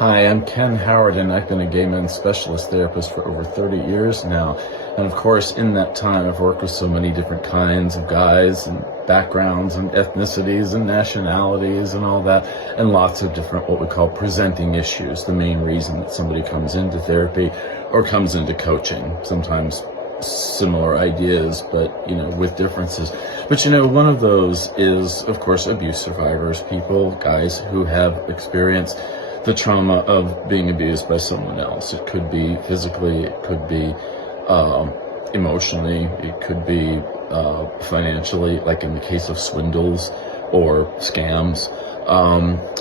Hi, I'm Ken Howard, and I've been a gay men's specialist therapist for over 30 years now. And of course, in that time, I've worked with so many different kinds of guys and backgrounds and ethnicities and nationalities and all that, and lots of different what we call presenting issues, the main reason that somebody comes into therapy or comes into coaching. Sometimes similar ideas, but with differences. But one of those is, of course, abuse survivors, guys who have experienced the trauma of being abused by someone else. It could be physically, it could be emotionally, it could be financially, like in the case of swindles or scams.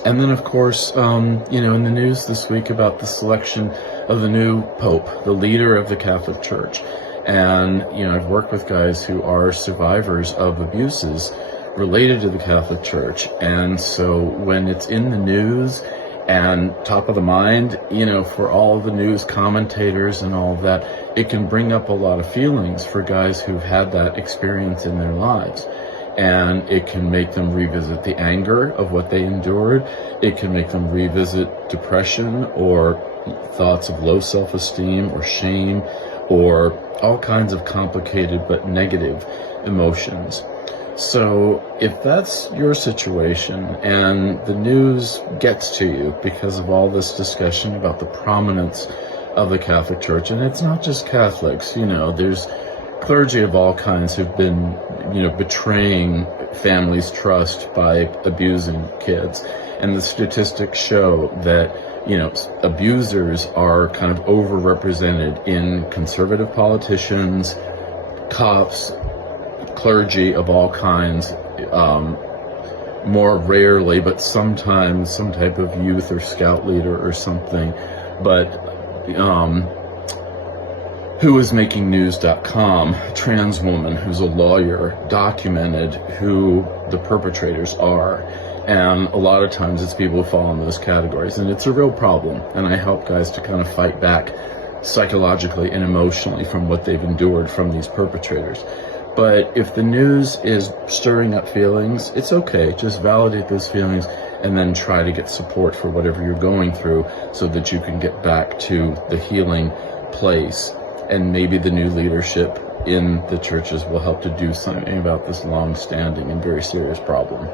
And then, of course, in the news this week about the selection of the new Pope, the leader of the Catholic Church. And, I've worked with guys who are survivors of abuses related to the Catholic Church. And so when it's in the news and top of the mind, for all the news commentators and all of that, it can bring up a lot of feelings for guys who've had that experience in their lives. And it can make them revisit the anger of what they endured. It can make them revisit depression or thoughts of low self-esteem or shame or all kinds of complicated but negative emotions. So if that's your situation and the news gets to you because of all this discussion about the prominence of the Catholic Church, and it's not just Catholics, there's clergy of all kinds who've been, betraying families' trust by abusing kids. And the statistics show that, abusers are kind of overrepresented in conservative politicians, cops, clergy of all kinds, more rarely, but sometimes some type of youth or scout leader or something. But who is making news.com, a trans woman who's a lawyer, documented who the perpetrators are. And a lot of times it's people who fall in those categories. And it's a real problem. And I help guys to kind of fight back psychologically and emotionally from what they've endured from these perpetrators. But if the news is stirring up feelings, it's okay. Just validate those feelings and then try to get support for whatever you're going through so that you can get back to the healing place. And maybe the new leadership in the churches will help to do something about this long-standing and very serious problem.